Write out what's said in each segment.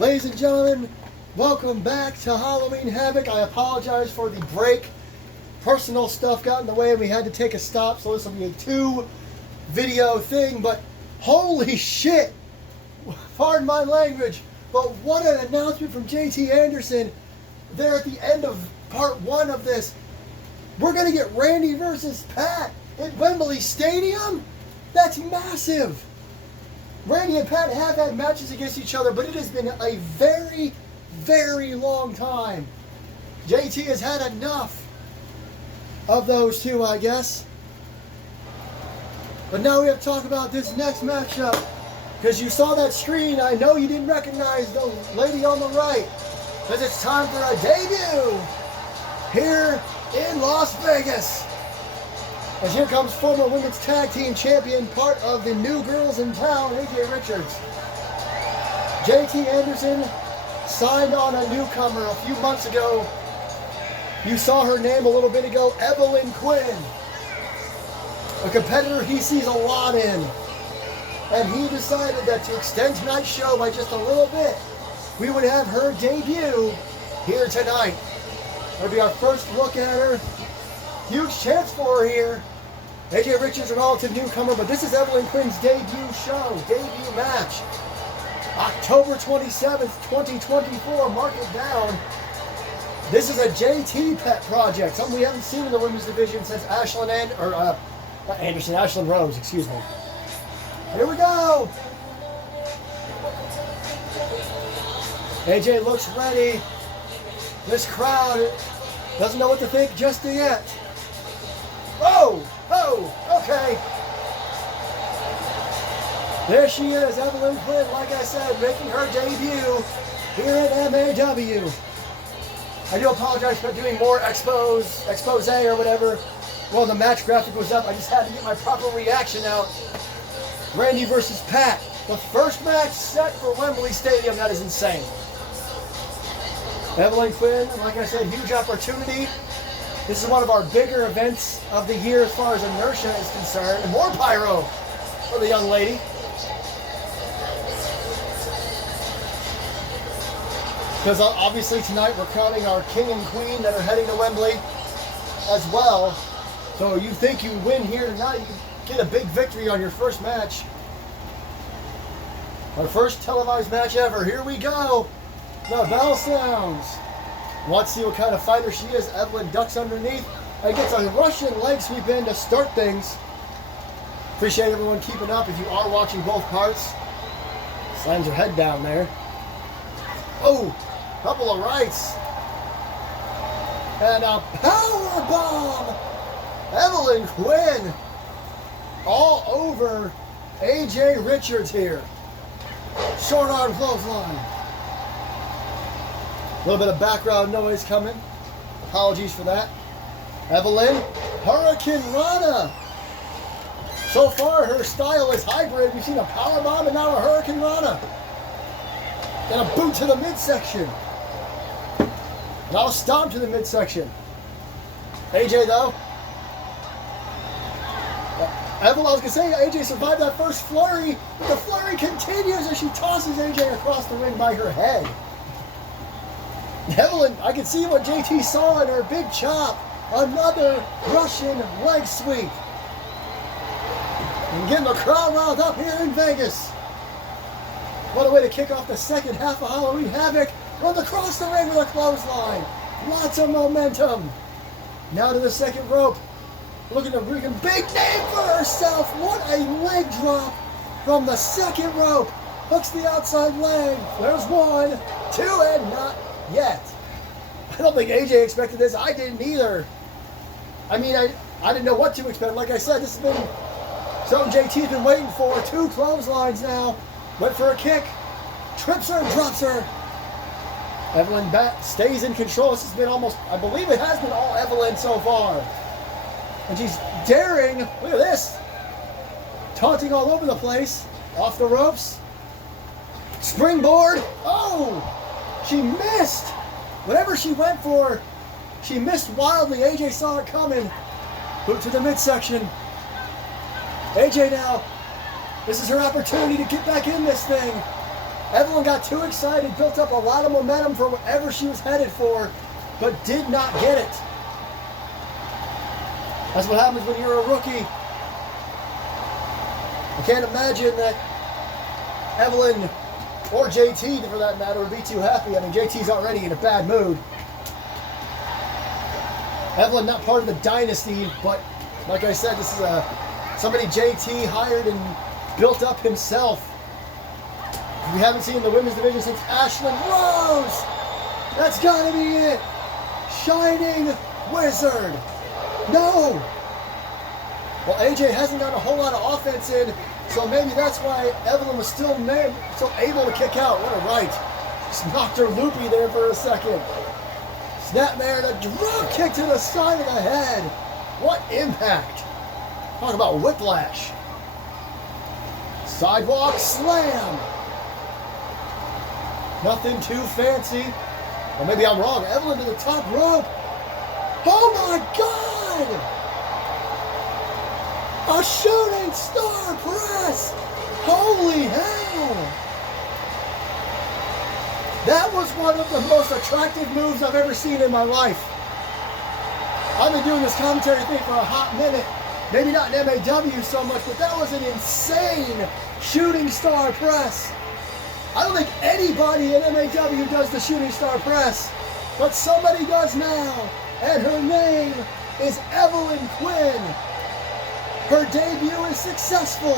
Ladies and gentlemen, welcome back to Halloween Havoc. I apologize for the break. Personal stuff got in the way and we had to take a stop, so this will be a 2-video thing, but holy shit! Pardon my language, but what an announcement from JT Anderson there at the end of part 1 of this. We're going to get Randy versus Pat at Wembley Stadium? That's massive! Randy and Pat have had matches against each other, but it has been a very, very long time. JT has had enough of those two, I guess. But now we have to talk about this next matchup, because you saw that screen. I know you didn't recognize the lady on the right, because it's time for a debut here in Las Vegas. As here comes former women's tag team champion, part of the New Girls in Town, AJ Richards. JT Anderson signed on a newcomer a few months ago. You saw her name a little bit ago, Evelyn Quinn. A competitor he sees a lot in. And he decided that to extend tonight's show by just a little bit, we would have her debut here tonight. It'll be our first look at her. Huge chance for her here. AJ Richards, a relative newcomer, but this is Evelyn Quinn's debut show, debut match. October 27th, 2024, mark it down. This is a JT pet project, something we haven't seen in the women's division since Ashlyn Rose, excuse me. Here we go. AJ looks ready. This crowd doesn't know what to think just yet. Oh, okay. There she is, Evelyn Quinn, like I said, making her debut here at MAW. I do apologize for doing more expose or whatever. Well, the match graphic was up. I just had to get my proper reaction out. Randy versus Pat. The first match set for Wembley Stadium. That is insane. Evelyn Quinn, like I said, huge opportunity. This is one of our bigger events of the year as far as inertia is concerned. And more pyro for the young lady. Because obviously tonight we're crowning our king and queen that are heading to Wembley as well. So you think you win here tonight, you get a big victory on your first match. Our first televised match ever. Here we go. The bell sounds. Let's see what kind of fighter she is. Evelyn ducks underneath and gets a Russian leg sweep in to start things. Appreciate everyone keeping up if you are watching both parts. Slams her head down there. Oh, couple of rights. And a power bomb. Evelyn Quinn all over AJ Richards here. Short arm clothesline. A little bit of background noise coming. Apologies for that. Evelyn, Hurricane Rana. So far, her style is hybrid. We've seen a powerbomb and now a Hurricane Rana. And a boot to the midsection. Now a stomp to the midsection. AJ, though. Evelyn, I was going to say, AJ survived that first flurry, but the flurry continues as she tosses AJ across the ring by her head. Evelyn, I can see what JT saw in her big chop. Another Russian leg sweep. And getting the crowd riled up here in Vegas. What a way to kick off the second half of Halloween Havoc. Runs across the ring with a clothesline. Lots of momentum. Now to the second rope. Looking to bring a big name for herself. What a leg drop from the second rope. Hooks the outside leg. There's 1, 2, and not yet. I don't think AJ expected this. I didn't either. I mean, I didn't know what to expect. Like I said, this has been something JT's been waiting for. 2 clotheslines now. Went for a kick. Trips her, drops her. Evelyn stays in control. This has been almost, I believe it has been all Evelyn so far. And she's daring. Look at this. Taunting all over the place. Off the ropes. Springboard. Oh! She missed. Whatever she went for, she missed wildly. AJ saw it coming. Boot to the midsection. AJ now. This is her opportunity to get back in this thing. Evelyn got too excited, built up a lot of momentum for whatever she was headed for, but did not get it. That's what happens when you're a rookie. I can't imagine that Evelyn, or JT for that matter, would be too happy. I mean, JT's already in a bad mood. Evelyn not part of the dynasty, but like I said, this is somebody JT hired and built up himself. We haven't seen the women's division since Ashlyn Rose. That's gotta be it. Shining Wizard. No. Well, AJ hasn't got a whole lot of offense in, so maybe that's why Evelyn was still able to kick out. What a right. Just knocked her loopy there for a second. Snapmare and a drop kick to the side of the head. What impact. Talk about whiplash. Sidewalk slam. Nothing too fancy. Or maybe I'm wrong. Evelyn to the top rope. Oh my God! A shooting star press! Holy hell! That was one of the most attractive moves I've ever seen in my life. I've been doing this commentary thing for a hot minute. Maybe not in MAW so much, but that was an insane shooting star press. I don't think anybody in MAW does the shooting star press, but somebody does now, and her name is Evelyn Quinn. Her debut is successful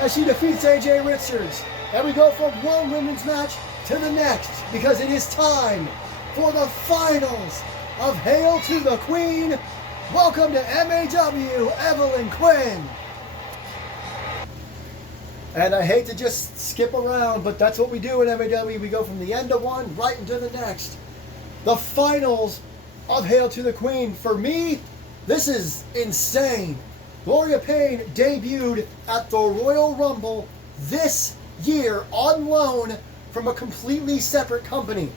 as she defeats AJ Richards. And we go from one women's match to the next because it is time for the finals of Hail to the Queen. Welcome to MAW, Evelyn Quinn. And I hate to just skip around, but that's what we do in MAW. We go from the end of one right into the next. The finals of Hail to the Queen. For me, this is insane. Gloria Payne debuted at the Royal Rumble this year on loan from a completely separate company.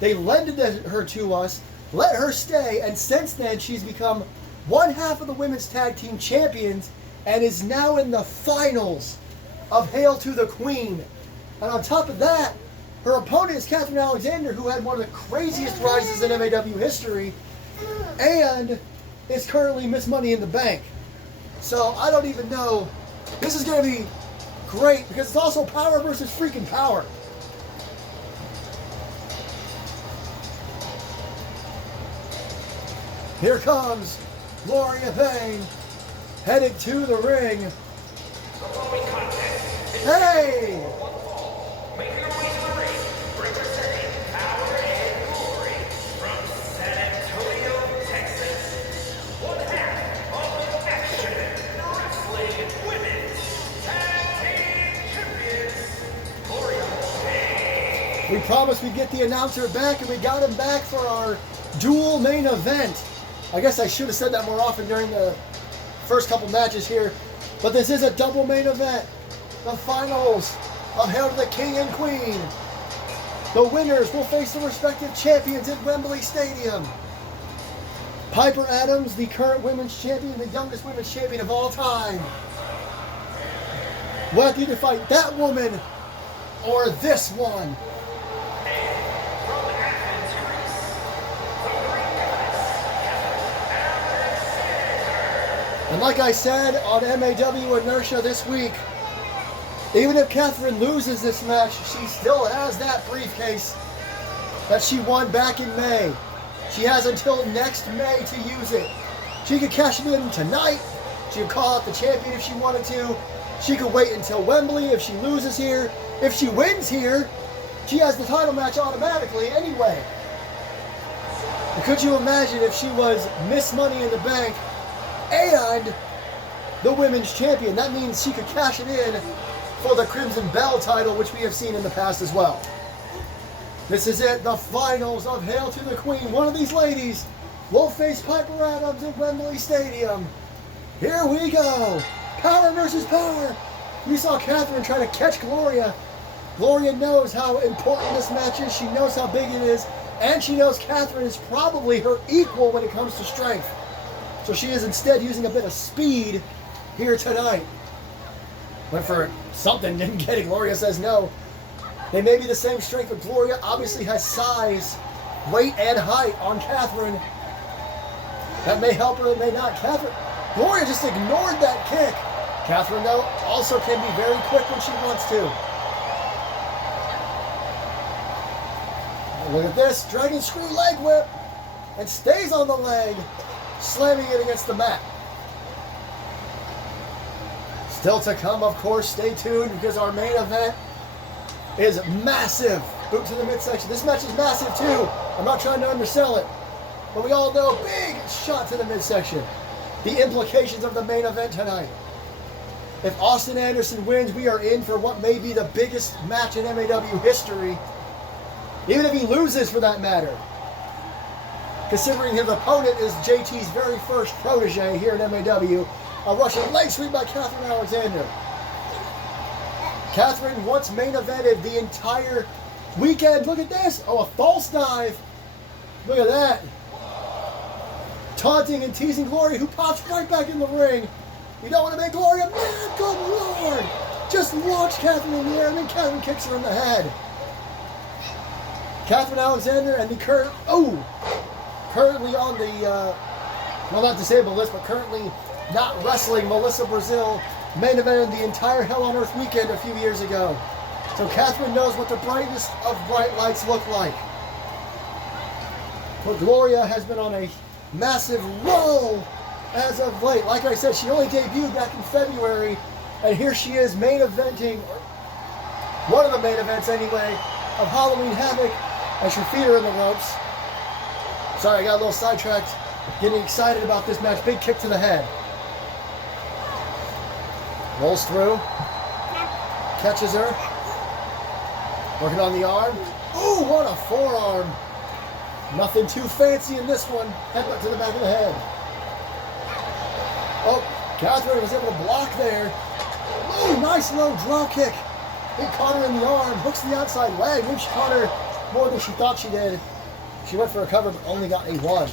They lended her to us, let her stay, and since then she's become one half of the women's tag team champions and is now in the finals of Hail to the Queen. And on top of that, her opponent is Catherine Alexander, who had one of the craziest rises in MAW history and is currently Miss Money in the Bank. So I don't even know. This is going to be great because it's also power versus freaking power. Here comes Gloria Payne headed to the ring. Hey! Making her way to the ring, representing Power and Glory from San Antonio, Texas. One half of the Action Wrestling Women's Tag Team Champions, Gloria Payne. We promised we'd get the announcer back, and we got him back for our dual main event. I guess I should have said that more often during the first couple matches here, but this is a double main event. The finals of Hail to the King and Queen. The winners will face the respective champions at Wembley Stadium. Piper Adams, the current women's champion, the youngest women's champion of all time, will have to either fight that woman or this one. And like I said on MAW Inertia this week, even if Catherine loses this match, she still has that briefcase that she won back in May. She has until next May to use it. She could cash it in tonight. She could call out the champion if she wanted to. She could wait until Wembley if she loses here. If she wins here, she has the title match automatically anyway. But could you imagine if she was Miss Money in the Bank and the women's champion? That means she could cash it in for the Crimson Bell title, which we have seen in the past as well. This is it, the finals of Hail to the Queen. One of these ladies will face Piper Adams at Wembley Stadium. Here we go. Power versus power. We saw Catherine try to catch Gloria. Gloria knows how important this match is. She knows how big it is. And she knows Catherine is probably her equal when it comes to strength. So she is instead using a bit of speed here tonight. Went for something, didn't get it. Gloria says no. They may be the same strength, but Gloria obviously has size, weight, and height on Catherine. That may help her, it may not. Gloria just ignored that kick. Catherine, though, also can be very quick when she wants to. Look at this, dragon screw leg whip, and stays on the leg, slamming it against the mat. Still to come, of course, stay tuned, because our main event is massive. Boot to the midsection. This match is massive too. I'm not trying to undersell it, but we all know big shot to the midsection. The implications of the main event tonight. If Austin Anderson wins, we are in for what may be the biggest match in MAW history. Even if he loses, for that matter. Considering his opponent is JT's very first protege here in MAW, a Russian leg sweep by Catherine Alexander. Catherine once main evented the entire weekend. Look at this. Oh, a false dive. Look at that. Taunting and teasing Gloria, who pops right back in the ring. You don't want to make Gloria mad. Good Lord. Just launch Catherine in the air, and then Catherine kicks her in the head. Catherine Alexander and the currently on the, well, not disabled list, but currently not wrestling, Melissa Brazil main evented the entire Hell on Earth weekend a few years ago. So Catherine knows what the brightest of bright lights look like. But Gloria has been on a massive roll as of late. Like I said, she only debuted back in February, and here she is main eventing, one of the main events anyway, of Halloween Havoc, as her feet are in the ropes. Sorry, I got a little sidetracked, getting excited about this match. Big kick to the head. Rolls through, catches her, working on the arm. Ooh, what a forearm. Nothing too fancy in this one. Headbutt to the back of the head. Oh, Catherine was able to block there. Ooh, nice low drop kick. He caught her in the arm, hooks the outside leg. Maybe she caught her more than she thought she did. She went for a cover, but only got a 1.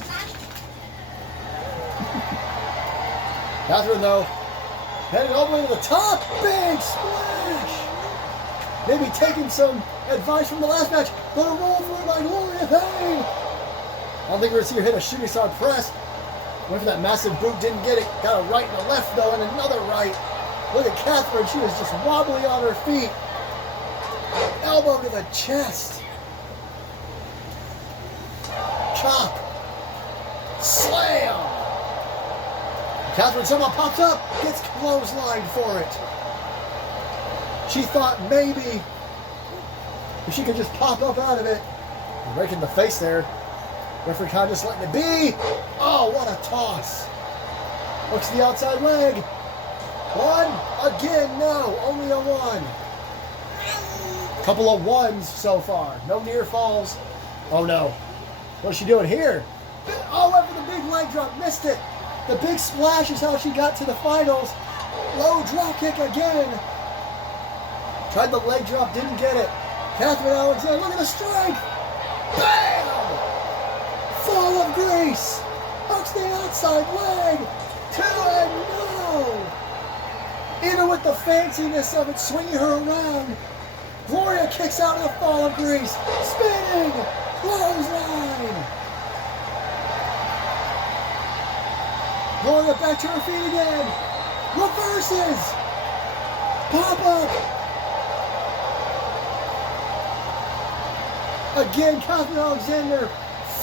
Catherine, though, headed all the way to the top. Big splash. Maybe taking some advice from the last match. But a roll through by Gloria Payne. I don't think we're going to see her hit a shooting star press. Went for that massive boot, didn't get it. Got a right and a left, though, and another right. Look at Catherine. She was just wobbly on her feet. Elbow to the chest. Chop. Slam. Catherine somehow pops up, gets clotheslined for it. She thought maybe if she could just pop up out of it. Breaking the face there. Referee kind of just letting it be. Oh, what a toss. Hooks the outside leg. 1. Again, no. Only a 1. Couple of 1s so far. No near falls. Oh, no. What is she doing here? Oh, went for the big leg drop. Missed it. The big splash is how she got to the finals. Low drop kick again. Tried the leg drop, didn't get it. Catherine Alexander, look at the strike. Bam! Fall of grace. Hooks the outside leg. 2 and no. Even with the fanciness of it, swinging her around, Gloria kicks out of the fall of grace. Spinning. Clothesline. Gloria back to her feet again. Reverses. Pop up. Again, Catherine Alexander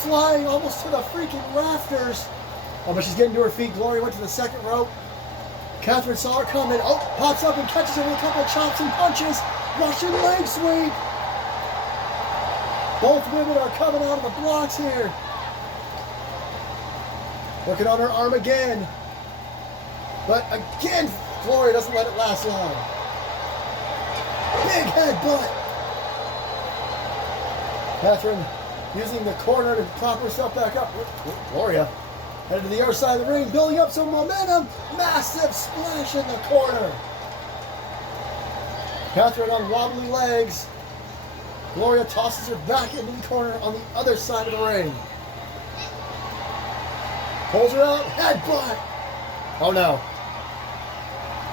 flying almost to the freaking rafters. Oh, but she's getting to her feet. Gloria went to the second rope. Catherine saw her coming. Oh, pops up and catches her with a couple of chops and punches. Russian leg sweep. Both women are coming out of the blocks here. Working on her arm again. But again, Gloria doesn't let it last long. Big headbutt. Catherine using the corner to prop herself back up. Gloria headed to the other side of the ring, building up some momentum. Massive splash in the corner. Catherine on wobbly legs. Gloria tosses her back into the corner on the other side of the ring. Pulls her out, headbutt. Oh no.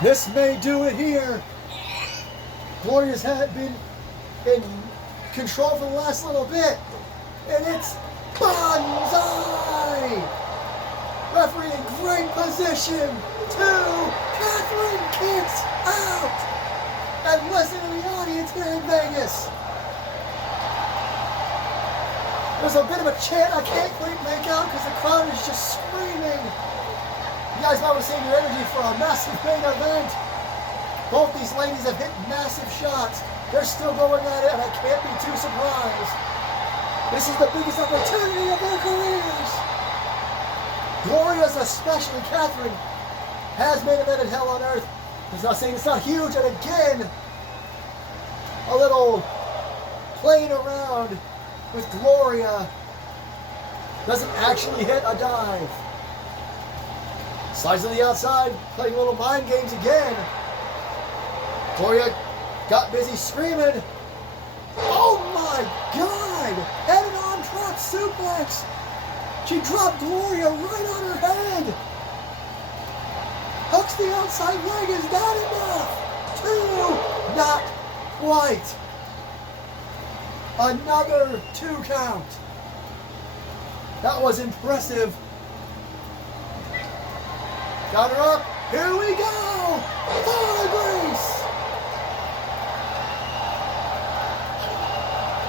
This may do it here. Gloria's had been in control for the last little bit. And it's Banzai! Referee in great position. 2. Catherine kicks out. And listen to the audience here in Vegas. There's a bit of a chant I can't quite make out because the crowd is just screaming. You guys might want to save your energy for a massive main event. Both these ladies have hit massive shots. They're still going at it, and I can't be too surprised. This is the biggest opportunity of their careers. Gloria's, especially Catherine, has main evented Hell on Earth. He's not saying it's not huge, and again, a little playing around with Gloria. Doesn't actually hit a dive. Slides to the outside, playing little mind games again. Gloria got busy screaming. Oh my God! Head-on drop suplex. She dropped Gloria right on her head. Hooks the outside leg. Is that enough? 2. Not quite. Another 2 count. That was impressive. Got her up. Here we go. Fall of Grace.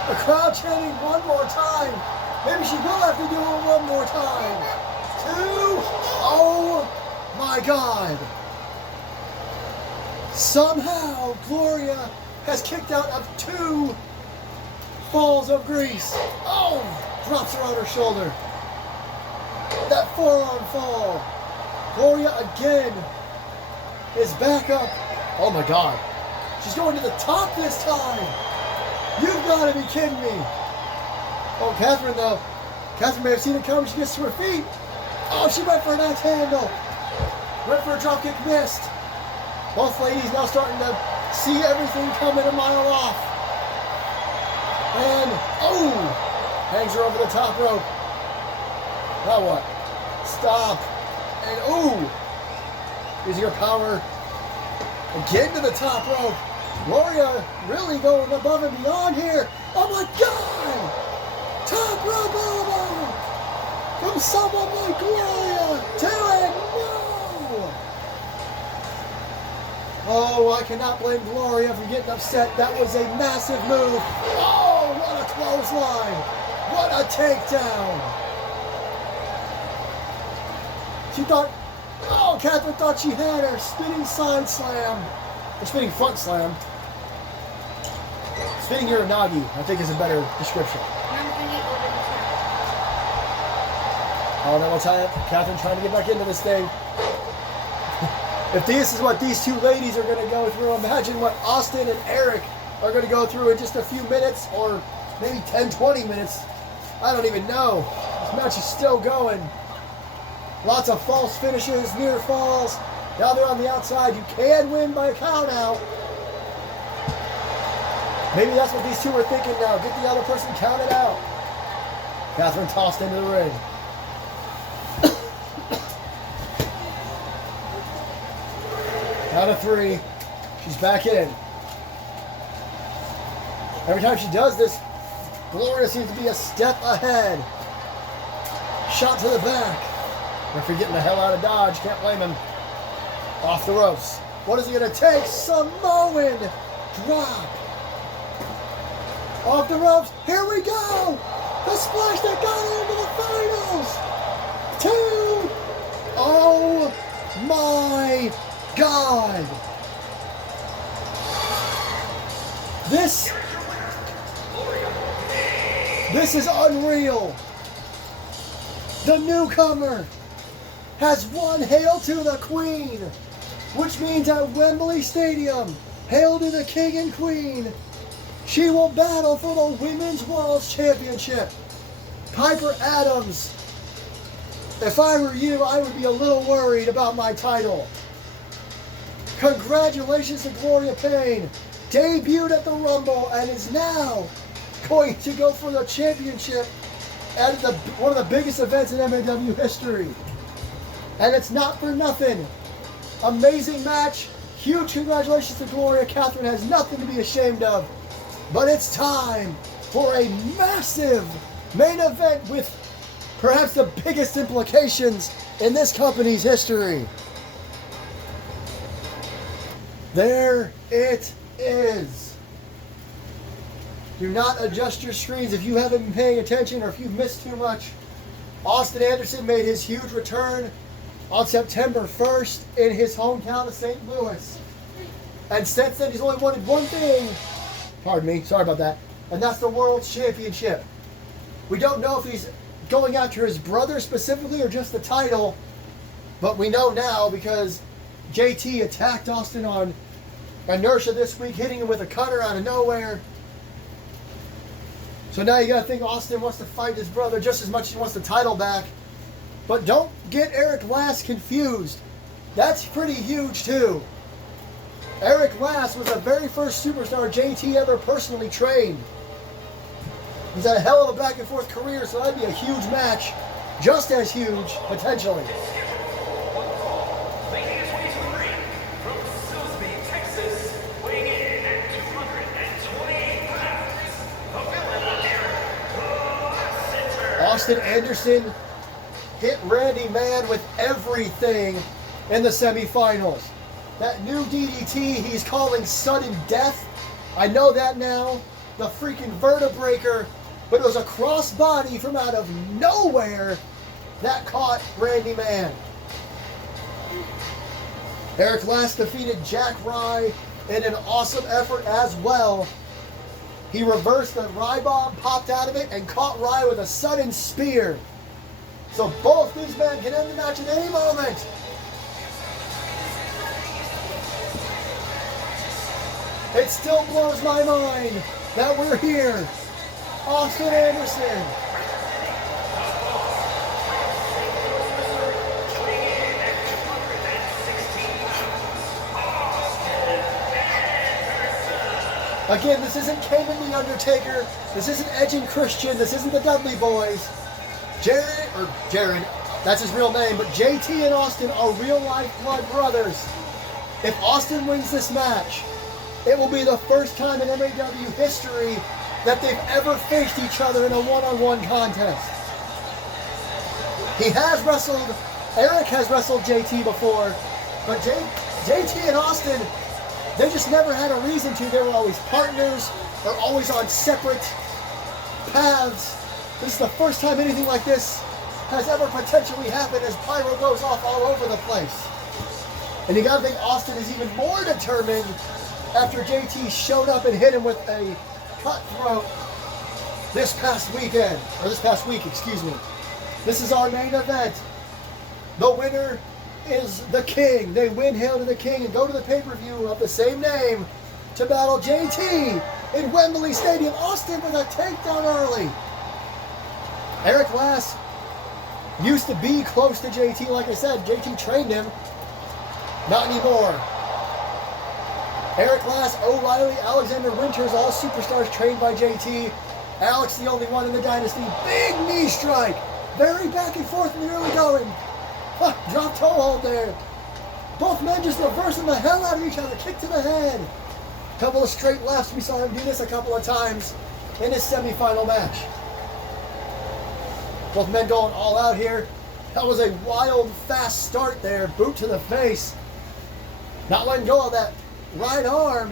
The crowd chanting one more time. Maybe she will have to do it one more time. 2. Oh my God. Somehow Gloria has kicked out of 2 falls of grease. Oh, drops her on her shoulder. That forearm fall. Gloria again is back up. Oh my God. She's going to the top this time. You've got to be kidding me. Oh, Catherine though. Catherine may have seen it coming. She gets to her feet. Oh, she went for an axe handle. Went for a dropkick, missed. Both ladies now starting to see everything coming a mile off. And, oh, hangs her over the top rope. Now what? Stop. And, oh, using her power again to the top rope. Gloria really going above and beyond here. Oh my God! Top rope elbow from someone like Gloria to it. No! Oh, I cannot blame Gloria for getting upset. That was a massive move. Oh, what a clothesline. What a takedown. She thought, oh, Catherine thought she had her. Spinning side slam. Or spinning front slam. Spinning Uranagi, I think, is a better description. Oh, that will tie up. Catherine trying to get back into this thing. If this is what these 2 ladies are going to go through, imagine what Austin and Eric are going to go through in just a few minutes, or maybe 10, 20 minutes. I don't even know. This match is still going. Lots of false finishes, near falls. Now they're on the outside. You can win by a count out. Maybe that's what these 2 are thinking now. Get the other person counted out. Catherine tossed into the ring. Count of 3. She's back in. Every time she does this, Gloria seems to be a step ahead. Shot to the back. Referee getting the hell out of Dodge. Can't blame him. Off the ropes. What is he going to take? Samoan drop. Off the ropes. Here we go. The splash that got her into the finals. 2. Oh my God. This is unreal. The newcomer has won Hail to the Queen, which means at Wembley Stadium, Hail to the King and Queen, she will battle for the Women's World Championship. Piper Adams, if I were you, I would be a little worried about my title. Congratulations to Gloria Payne, debuted at the Rumble and is now going to go for the championship at one of the biggest events in MAW history. And it's not for nothing. Amazing match. Huge congratulations to Gloria. Catherine has nothing to be ashamed of. But it's time for a massive main event with perhaps the biggest implications in this company's history. There it is. Do not adjust your screens if you haven't been paying attention or if you've missed too much. Austin Anderson made his huge return on September 1st in his hometown of St. Louis. And since then, he's only wanted one thing. Pardon me, sorry about that. And that's the World Championship. We don't know if he's going after his brother specifically or just the title. But we know now because JT attacked Austin on inertia this week, hitting him with a cutter out of nowhere. So now you got to think Austin wants to fight his brother just as much as he wants the title back. But don't get Eric Last confused. That's pretty huge too. Eric Last was the very first superstar JT ever personally trained. He's had a hell of a back and forth career, so that'd be a huge match. Just as huge, potentially. Austin Anderson hit Randy Man with everything in the semifinals. That new DDT he's calling sudden death. I know that now. The freaking vertebraker. But it was a crossbody from out of nowhere that caught Randy Man. Eric Last defeated Jack Rye in an awesome effort as well. He reversed the Rye bomb, popped out of it, and caught Rye with a sudden spear. So both these men can end the match at any moment. It still blows my mind that we're here. Austin Anderson. Again, this isn't Kane and The Undertaker. This isn't Edge and Christian. This isn't the Dudley Boys. Jared, that's his real name, but JT and Austin are real life blood brothers. If Austin wins this match, it will be the first time in MAW history that they've ever faced each other in a one-on-one contest. Eric has wrestled JT before, but JT and Austin, they just never had a reason to. They were always partners. They're always on separate paths. This is the first time anything like this has ever potentially happened as pyro goes off all over the place. And you gotta think Austin is even more determined after JT showed up and hit him with a cutthroat this past week, excuse me. This is our main event. The winner is the King. They win Hail to the King and go to the pay-per-view of the same name to battle JT in Wembley Stadium. Austin with a takedown early. Eric Last used to be close to JT. Like I said, JT trained him. Not anymore. Eric Last, O'Reilly, Alexander Winters, all superstars trained by JT. Alex, the only one in the dynasty. Big knee strike. Very back and forth in the early going. Drop toe hold there. Both men just reversing the hell out of each other. Kick to the head. Couple of straight lefts. We saw him do this a couple of times in his semifinal match. Both men going all out here. That was a wild, fast start there. Boot to the face. Not letting go of that right arm.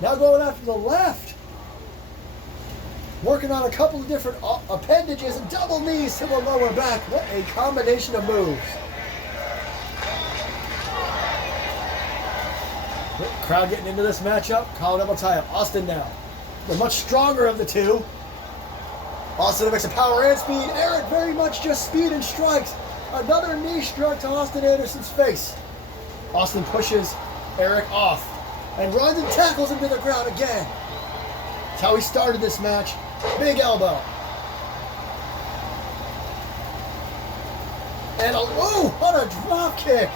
Now going after the left. Working on a couple of different appendages and double knees to the lower back. What a combination of moves. Crowd getting into this matchup. Calling double tie up. Austin now. The much stronger of the two. Austin makes a power and speed. Eric very much just speed and strikes. Another knee strike to Austin Anderson's face. Austin pushes Eric off and runs and tackles him to the ground again. That's how he started this match. Big elbow. And what a drop kick.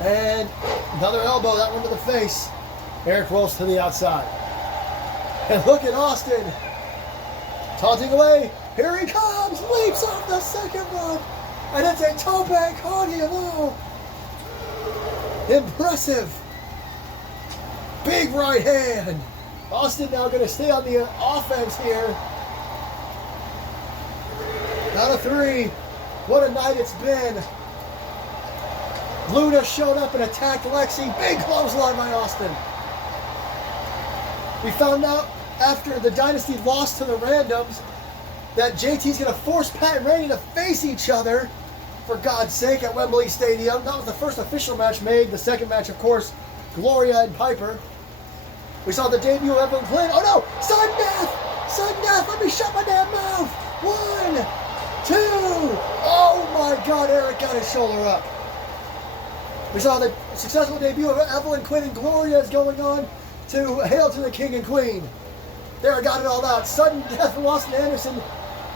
And another elbow, that one to the face. Eric rolls to the outside. And look at Austin. Taunting away. Here he comes. Leaps off the second rope. And it's a toe bag on him. Impressive. Big right hand. Austin now going to stay on the offense here. Out of 3. What a night it's been. Luna showed up and attacked Lexi. Big clothesline by Austin. We found out after the Dynasty lost to the Randoms that JT's going to force Pat and Randy to face each other, for God's sake, at Wembley Stadium. That was the first official match made. The second match, of course, Gloria and Piper. We saw the debut of Evelyn Quinn. Oh no! Sudden death! Sudden death! Let me shut my damn mouth! 1, 2. Oh my God, Eric got his shoulder up. We saw the successful debut of Evelyn Quinn and Gloria is going on to Hail to the King and Queen. There, I got it all out. Sudden death from Austin Anderson.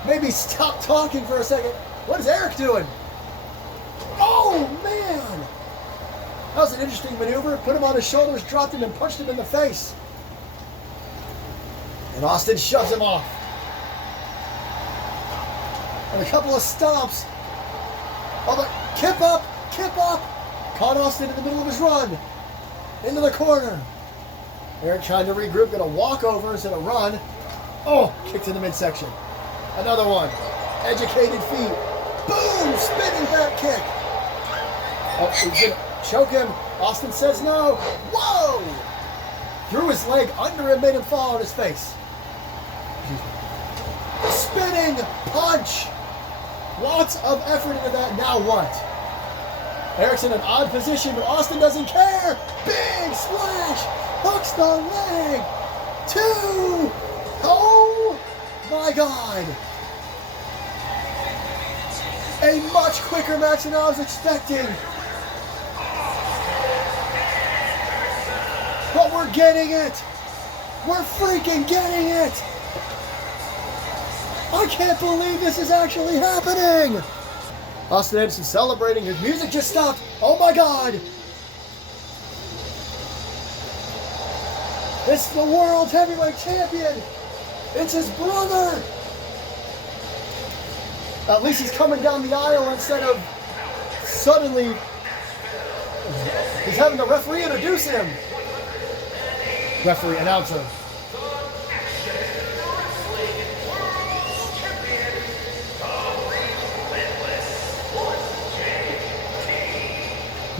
Maybe stop talking for a second. What is Eric doing? Oh, man! That was an interesting maneuver. Put him on his shoulders, dropped him, and punched him in the face. And Austin shoves him off. And a couple of stomps. Oh, but kip up, kip up. Caught Austin in the middle of his run. Into the corner. Eric trying to regroup, gonna walk over instead of run. Oh, kicked in the midsection. Another one. Educated feet. Boom! Spinning back kick. Oh, he's gonna choke him. Austin says no. Whoa! Threw his leg under him, made him fall on his face. Spinning punch. Lots of effort into that. Now what? Eric's in an odd position, but Austin doesn't care. Big splash. Hooks the leg. 2. Oh my God. A much quicker match than I was expecting. But we're getting it. We're freaking getting it. I can't believe this is actually happening. Austin Anderson celebrating. His music just stopped. Oh my God. It's the World Heavyweight Champion. It's his brother. At least he's coming down the aisle instead of suddenly he's having the referee introduce him. Referee, announcer.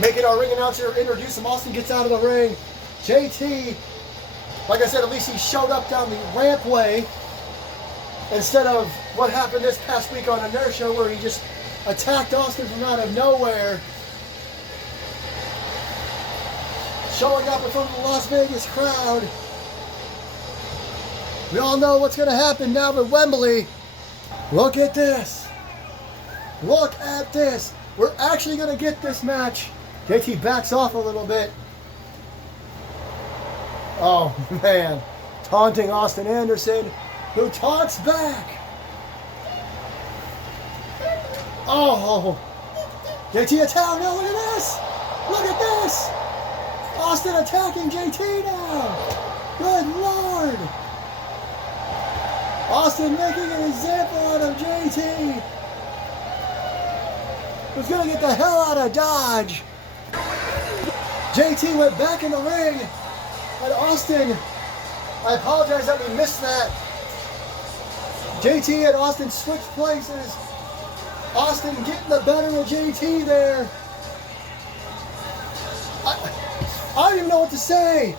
Making our ring announcer introduce him. Austin gets out of the ring. JT, like I said, at least he showed up down the rampway instead of what happened this past week on Inertia where he just attacked Austin from out of nowhere. Showing up in front of the Las Vegas crowd. We all know what's going to happen now at Wembley. Look at this. Look at this. We're actually going to get this match. JT backs off a little bit. Oh, man. Taunting Austin Anderson, who taunts back. Oh. JT attack. Now look at this. Look at this. Austin attacking JT now. Good Lord. Austin making an example out of JT. Who's going to get the hell out of Dodge. JT went back in the ring. And Austin, I apologize that we missed that. JT and Austin switched places. Austin getting the better of JT there. I don't even know what to say.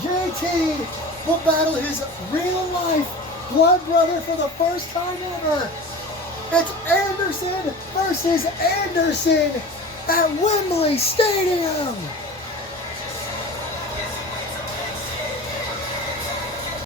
JT will battle his real life blood brother for the first time ever. It's Anderson versus Anderson at Wembley Stadium.